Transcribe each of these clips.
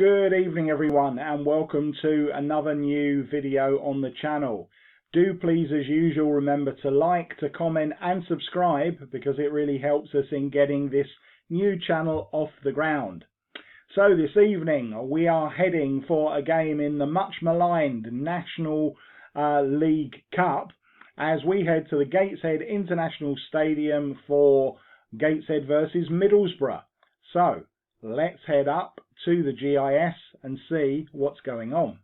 Good evening everyone, and welcome to another new video on the channel. Do please, as usual, remember to like, to comment and subscribe, because it really helps us in getting this new channel off the ground. So this evening we are heading for a game in the much maligned National League Cup as we head to the Gateshead International Stadium for Gateshead versus Middlesbrough. So let's head up to the GIS and see what's going on.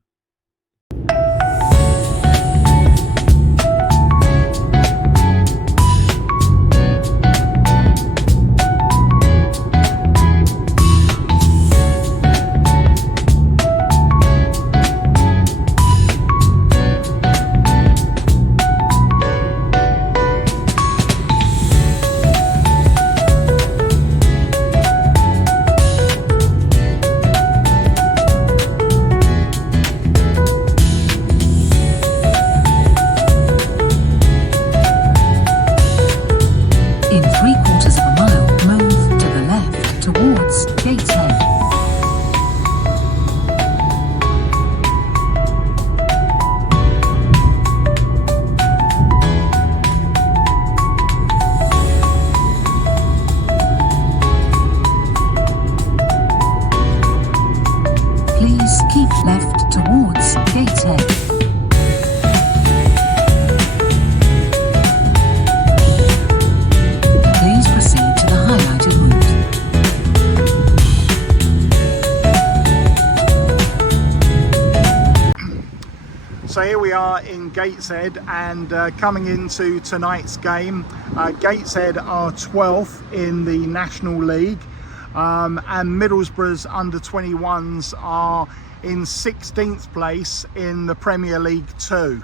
Gateshead. Please keep left towards Gateshead. Please proceed to the highlighted route. So here we are in Gateshead, and coming into tonight's game, Gateshead are 12th in the National League, and Middlesbrough's under-21s are in 16th place in the Premier League 2.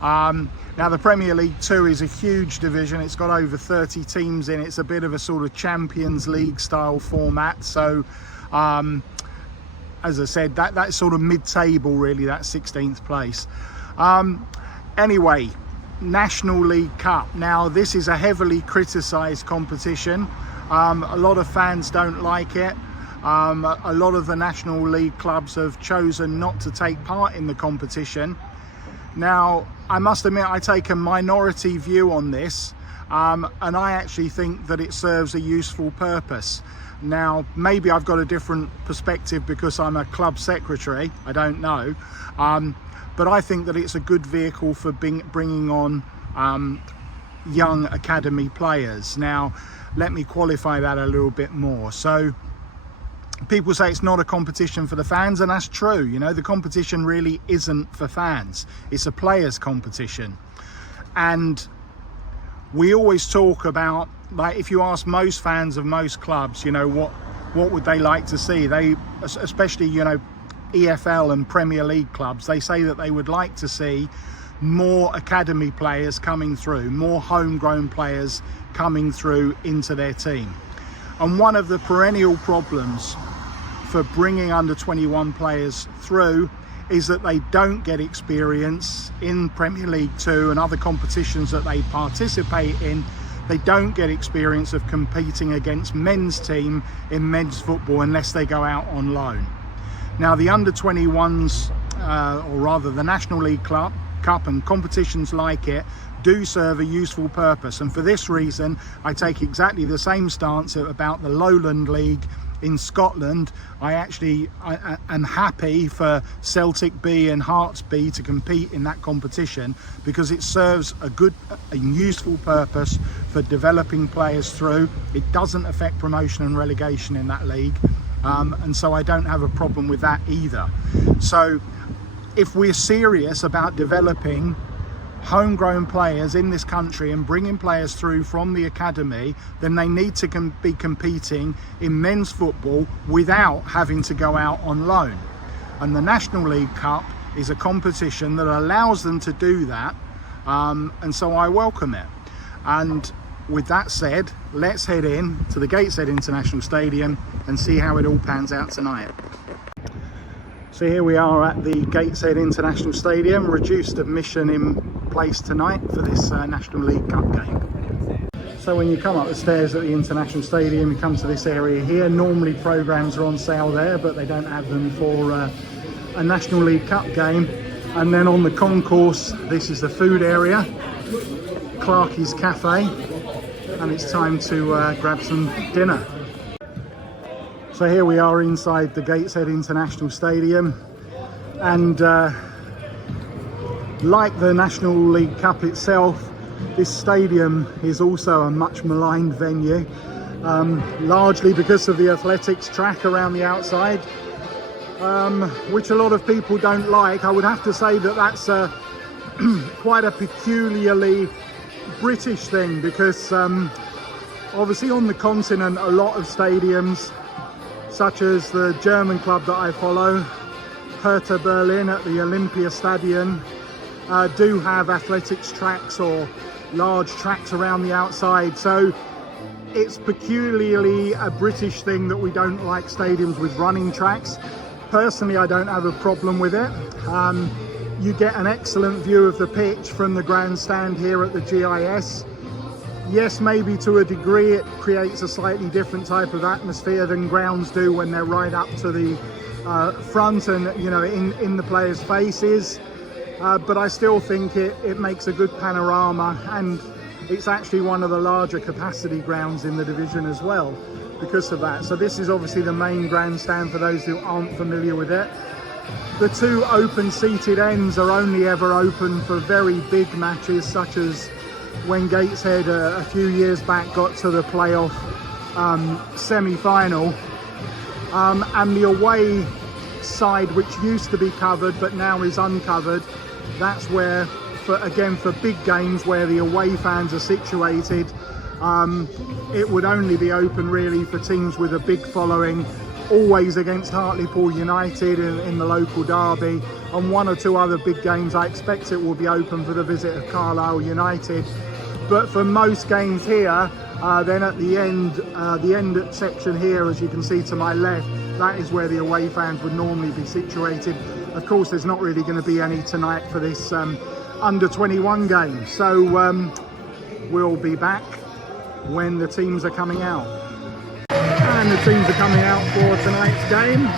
Now the Premier League 2 is a huge division. It's got over 30 teams in it. It's a bit of a sort of Champions League style format. So as I said, that's sort of mid-table really, that 16th place. Anyway, National League Cup. Now this is a heavily criticised competition. A lot of fans don't like it. A lot of the National League clubs have chosen not to take part in the competition. Now, I must admit I take a minority view on this, and I actually think that it serves a useful purpose. Now, maybe I've got a different perspective because I'm a club secretary, I don't know, but I think that it's a good vehicle for bringing on young academy players. Now, let me qualify that a little bit more. So, people say it's not a competition for the fans, and that's true. You know, the competition really isn't for fans. It's a players' competition. And we always talk about, like, if you ask most fans of most clubs, you know, what would they like to see? They, especially, you know, EFL and Premier League clubs, they say that they would like to see more academy players coming through, more homegrown players coming through into their team. And one of the perennial problems for bringing under-21 players through is that they don't get experience in Premier League 2 and other competitions that they participate in. They don't get experience of competing against men's team in men's football unless they go out on loan. Now the under-21s, or rather the National League Cup and competitions like it, do serve a useful purpose, and for this reason I take exactly the same stance about the Lowland League in Scotland. I am happy for Celtic B and Hearts B to compete in that competition because it serves a good and useful purpose for developing players through. It doesn't affect promotion and relegation in that league, and so I don't have a problem with that either. So if we're serious about developing homegrown players in this country and bringing players through from the academy, then they need to be competing in men's football without having to go out on loan. And the National League Cup is a competition that allows them to do that, and so I welcome it. And with that said, let's head in to the Gateshead International Stadium and see how it all pans out tonight. So here we are at the Gateshead International Stadium, reduced admission in place tonight for this National League Cup game. So when you come up the stairs at the International Stadium, you come to this area here. Normally programs are on sale there, but they don't have them for a National League Cup game. And then on the concourse, this is the food area, Clarkie's Cafe, and it's time to grab some dinner. So here we are inside the Gateshead International Stadium, and like the National League Cup itself, this stadium is also a much maligned venue, largely because of the athletics track around the outside, which a lot of people don't like. I would have to say that that's quite a peculiarly British thing, because obviously on the continent a lot of stadiums, such as the German club that I follow, Hertha Berlin at the Olympiastadion, do have athletics tracks or large tracks around the outside. So it's peculiarly a British thing that we don't like stadiums with running tracks. Personally, I don't have a problem with it. You get an excellent view of the pitch from the grandstand here at the GIS. Yes, maybe to a degree it creates a slightly different type of atmosphere than grounds do when they're right up to the front and, you know, in the players' faces. But I still think it makes a good panorama, and it's actually one of the larger capacity grounds in the division as well because of that. So this is obviously the main grandstand for those who aren't familiar with it. The two open seated ends are only ever open for very big matches, such as when Gateshead a few years back got to the playoff semi-final, and the away side, which used to be covered but now is uncovered, that's where, for big games where the away fans are situated, it would only be open really for teams with a big following, always against Hartlepool United in the local derby. On one or two other big games I expect it will be open for the visit of Carlisle United. But for most games here, then at the end section here, as you can see to my left, that is where the away fans would normally be situated. Of course, there's not really going to be any tonight for this under 21 game. So we'll be back when the teams are coming out. And the teams are coming out for tonight's game.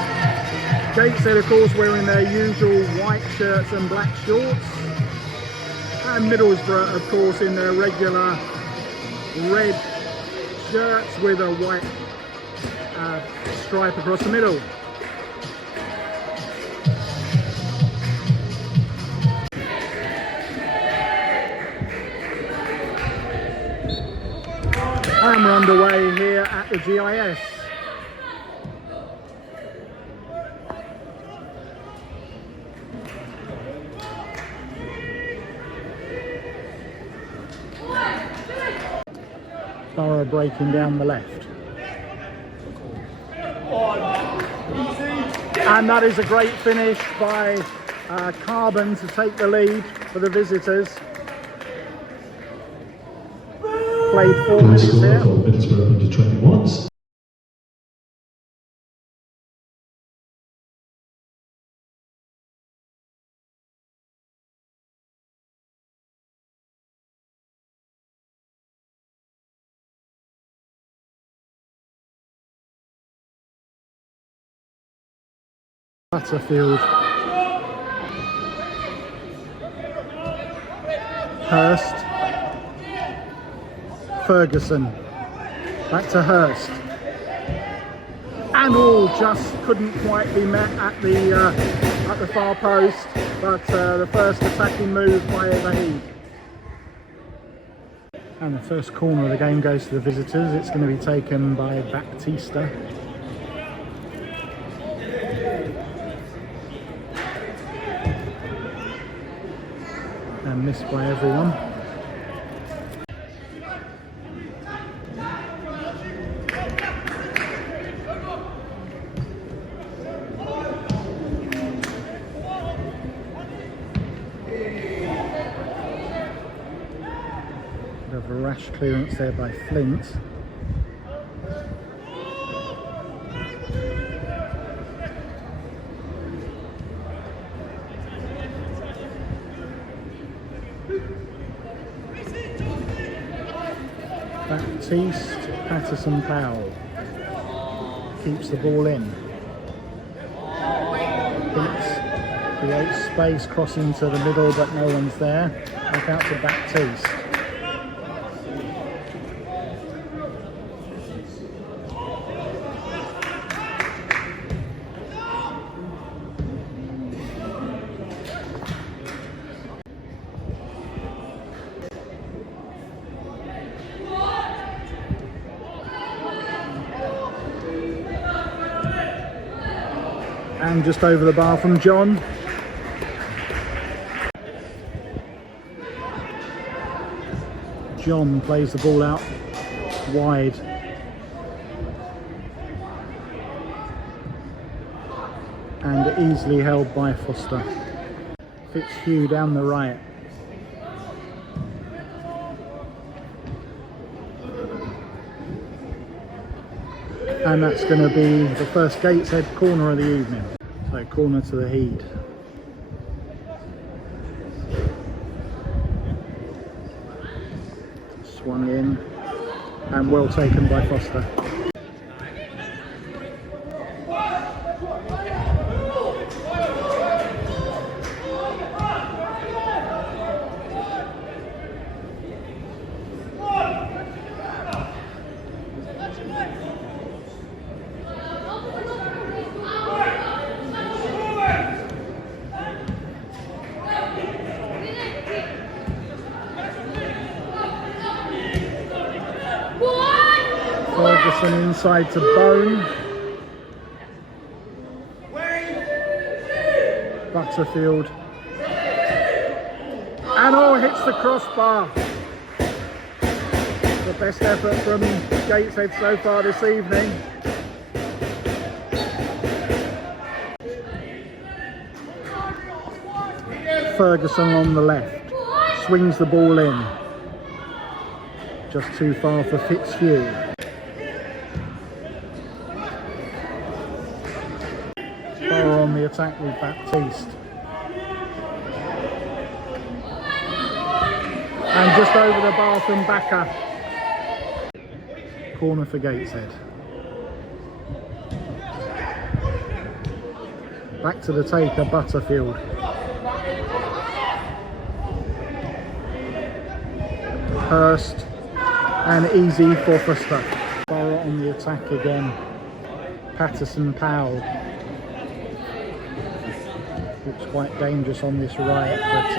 Gateshead, of course, wearing their usual white shirts and black shorts. And Middlesbrough, of course, in their regular red shirts with a white stripe across the middle. And we're underway here at the GIS. Borough breaking down the left. And that is a great finish by Carbon to take the lead for the visitors. Played 4 minutes here. For Middlesbrough under 21s. Butterfield, Hurst, Ferguson, back to Hurst, and all just couldn't quite be met at the far post, but the first attacking move by Vahid. And the first corner of the game goes to the visitors. It's going to be taken by Baptista. And missed by everyone. Bit of a rash clearance there by Flint. Back Baptiste, Patterson Powell. Keeps the ball in. Creates space, crossing to the middle, but no one's there. Back out to Baptiste. And just over the bar from John. John plays the ball out wide. And easily held by Foster. Fitzhugh down the right. And that's going to be the first Gateshead corner of the evening. So corner to the Heed. Swung in and well taken by Foster. Ferguson inside to Bone. Butterfield. And oh, hits the crossbar. The best effort from Gateshead so far this evening. Ferguson on the left. Swings the ball in. Just too far for Fitzhugh. On the attack with Baptiste. And just over the bar from Backer. Corner for Gateshead. Back to the taker, Butterfield. Hurst. And easy for Foster. Barrett on the attack again. Patterson Powell. Looks quite dangerous on this right, but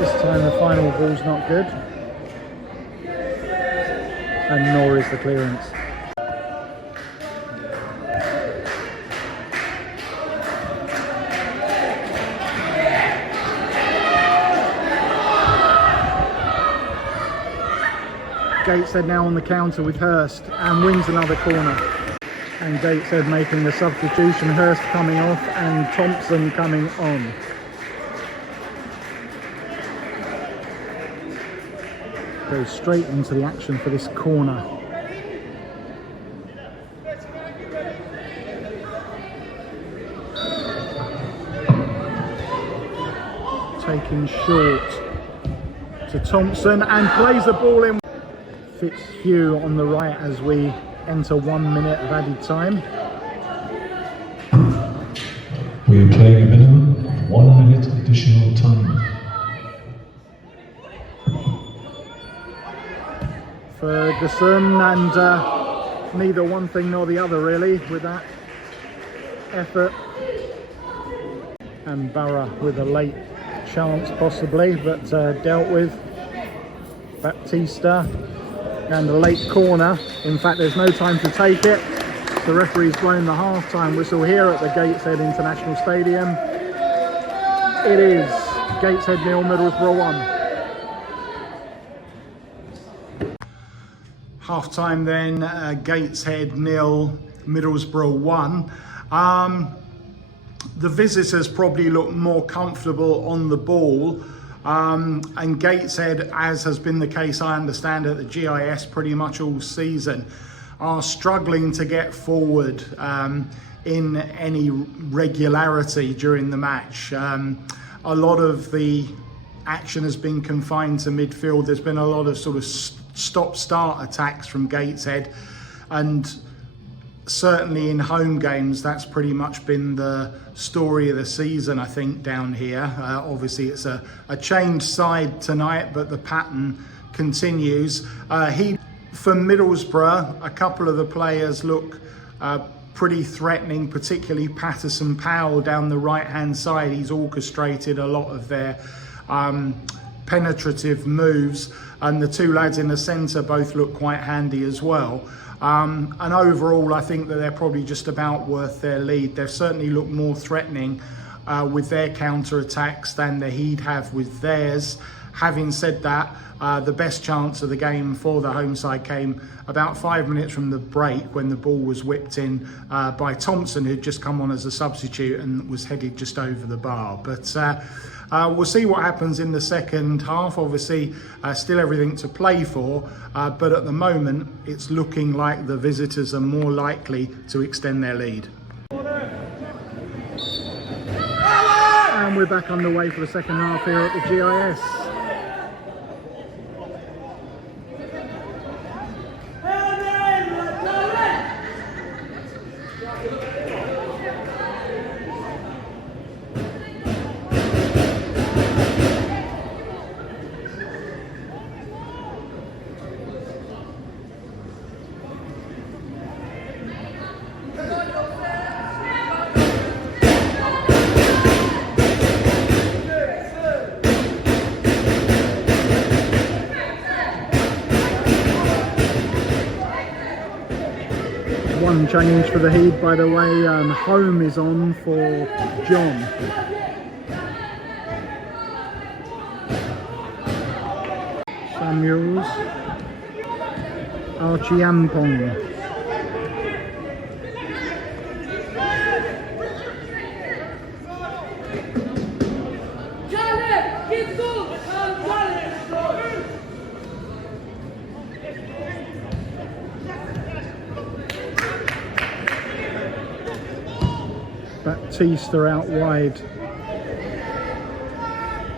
this time the final ball's not good. And nor is the clearance. Gateshead now on the counter with Hurst and wins another corner. And Gateshead making the substitution, Hurst coming off and Thompson coming on. Goes straight into the action for this corner. Taking short to Thompson and plays the ball in. Fitzhugh on the right as we enter 1 minute of added time. We are playing a minimum of 1 minute additional time. Ferguson and neither one thing nor the other really with that effort. And Barra with a late chance possibly, but dealt with. Baptista. And a late corner. In fact, there's no time to take it. The referee's blown the half-time whistle here at the Gateshead International Stadium. It is Gateshead 0, Middlesbrough 1. Half-time then, Gateshead 0, Middlesbrough 1. The visitors probably look more comfortable on the ball. And Gateshead, as has been the case, I understand, at the GIS pretty much all season, are struggling to get forward in any regularity during the match. A lot of the action has been confined to midfield. There's been a lot of sort of stop-start attacks from Gateshead, and certainly in home games that's pretty much been the story of the season, I think, down here. Obviously it's a changed side tonight, but the pattern continues. For Middlesbrough, a couple of the players look pretty threatening, particularly Patterson Powell down the right hand side. He's orchestrated a lot of their penetrative moves, and the two lads in the centre both look quite handy as well. And overall, I think that they're probably just about worth their lead. They've certainly looked more threatening with their counter-attacks than the Heat have with theirs. Having said that, the best chance of the game for the home side came about 5 minutes from the break, when the ball was whipped in by Thompson, who'd just come on as a substitute and was headed just over the bar. But we'll see what happens in the second half. Obviously, still everything to play for, but at the moment, it's looking like the visitors are more likely to extend their lead. And we're back underway for the second half here at the GIS. One change for the Heat, by the way. Home is on for John. Samuels. Archiampong. Baptista out wide.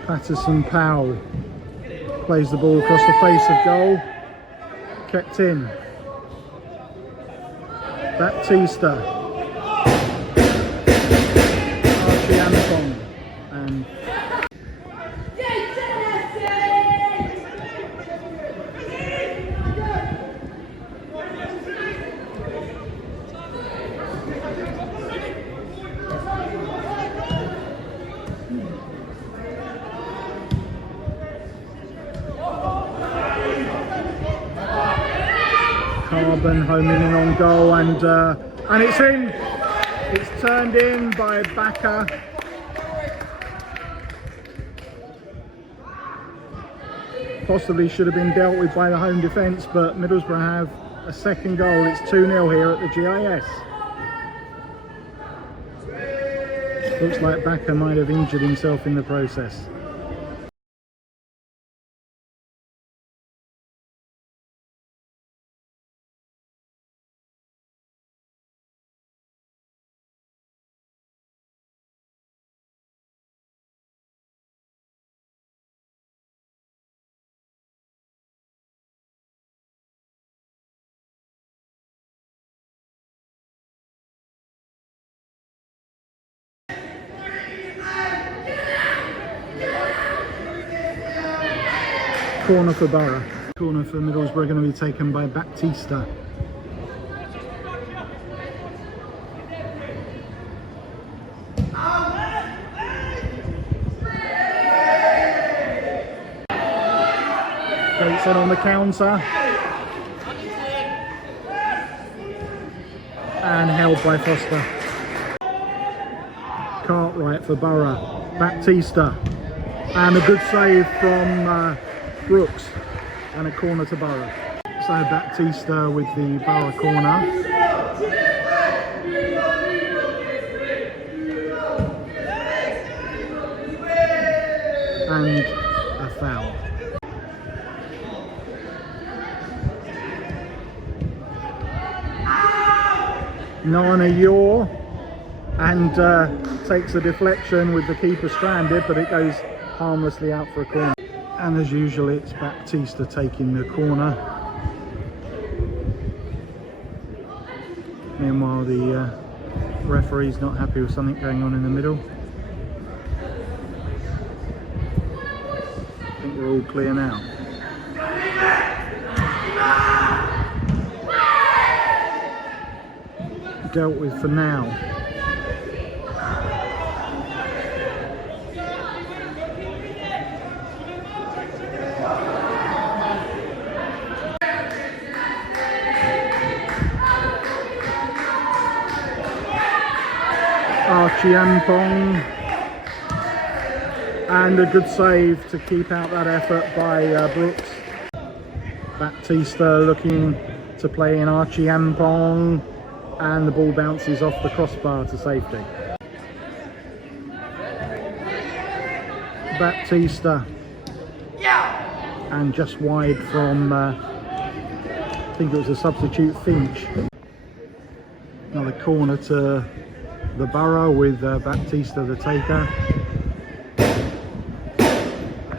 Patterson Powell plays the ball across the face of goal. Kept in. Baptista. Archiampong. And Carbon homing in on goal, and it's in. It's turned in by Backer. Possibly should have been dealt with by the home defence, but Middlesbrough have a second goal. It's 2-0 here at the GIS. Looks like Backer might have injured himself in the process. Corner for Borough. Corner for Middlesbrough going to be taken by Baptista. Gateshead on the counter. And held by Foster. Cartwright for Borough. Baptista. And a good save from Brooks, and a corner to Borough. So Baptista with the Borough corner. And a foul. Nana Yor, and takes a deflection with the keeper stranded, but it goes harmlessly out for a corner. And as usual, it's Baptista taking the corner. Meanwhile, the referee's not happy with something going on in the middle. I think we're all clear now. Dealt with for now. Archiampong, and a good save to keep out that effort by Brooks. Baptista looking to play in Archiampong, and the ball bounces off the crossbar to safety. Baptista, and just wide from I think it was a substitute Finch. Another corner to the Borough with Baptista the taker.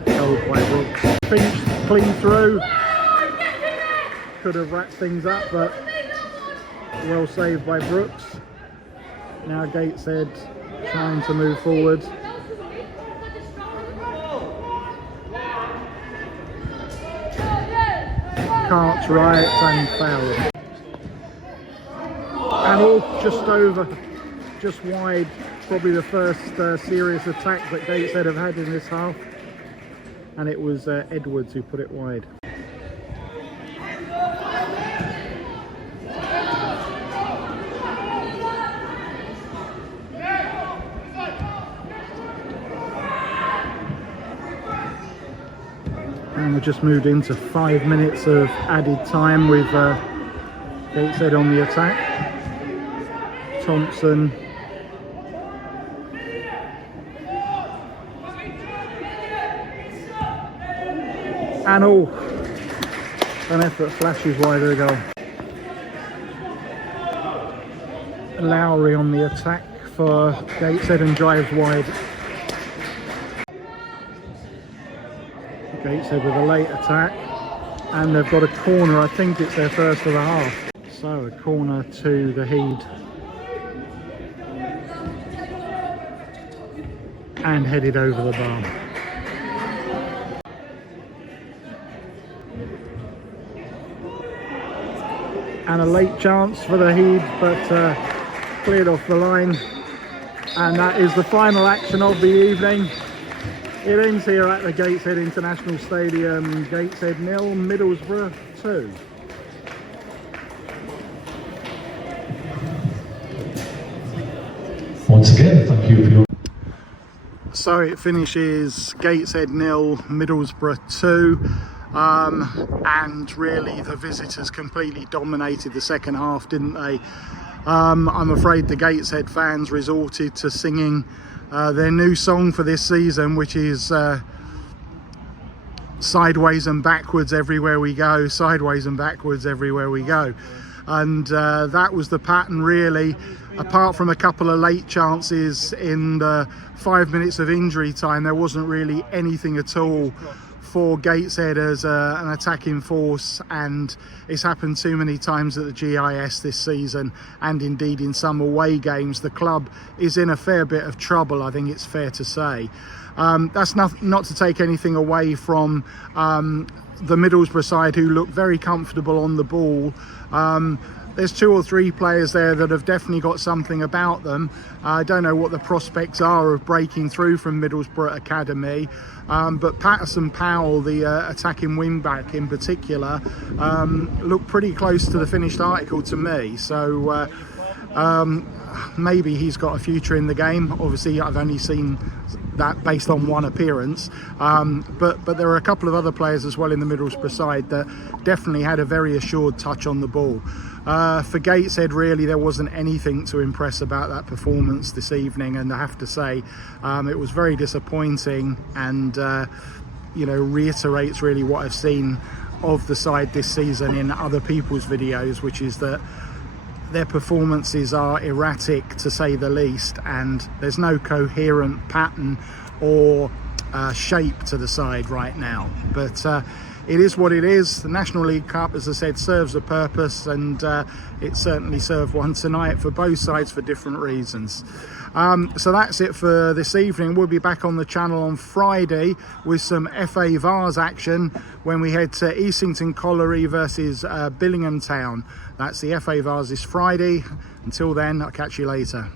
Held by Brooks. Finch clean through. Could have wrapped things up, but well saved by Brooks. Now Gateshead trying to move forward. Cartwright and foul. And all just over, just wide, probably the first serious attack that Gateshead have had in this half. And it was Edwards who put it wide. And we just moved into 5 minutes of added time with Gateshead on the attack. Thompson. And all. An effort flashes wide of the goal. Lowry on the attack for Gateshead and drives wide. Gateshead with a late attack, and they've got a corner. I think it's their first of the half. So a corner to the Heed, and headed over the bar. And a late chance for the Heed, but cleared off the line. And that is the final action of the evening. It ends here at the Gateshead International Stadium. Gateshead 0, Middlesbrough 2. Once again, thank you for your... So it finishes Gateshead 0, Middlesbrough 2. And really the visitors completely dominated the second half, didn't they? I'm afraid the Gateshead fans resorted to singing their new song for this season, which is sideways and backwards everywhere we go, sideways and backwards everywhere we go. And that was the pattern really, apart from a couple of late chances in the 5 minutes of injury time. There wasn't really anything at all for Gateshead as an attacking force, and it's happened too many times at the GIS this season, and indeed in some away games. The club is in a fair bit of trouble, I think it's fair to say. That's not to take anything away from the Middlesbrough side, who look very comfortable on the ball. There's 2 or 3 players there that have definitely got something about them. I don't know what the prospects are of breaking through from Middlesbrough Academy, but Patterson Powell, the attacking wing-back in particular, looked pretty close to the finished article to me. So maybe he's got a future in the game. Obviously, I've only seen that based on 1 appearance, but there are a couple of other players as well in the Middlesbrough side that definitely had a very assured touch on the ball. For Gateshead, really, there wasn't anything to impress about that performance this evening, and I have to say it was very disappointing, and reiterates really what I've seen of the side this season in other people's videos, which is that their performances are erratic to say the least, and there's no coherent pattern or shape to the side right now, but it is what it is. The National League Cup, as I said, serves a purpose, and it certainly served one tonight for both sides for different reasons. So that's it for this evening. We'll be back on the channel on Friday with some FA Vars action when we head to Easington Colliery versus Billingham Town. That's the FA Vars this Friday. Until then, I'll catch you later.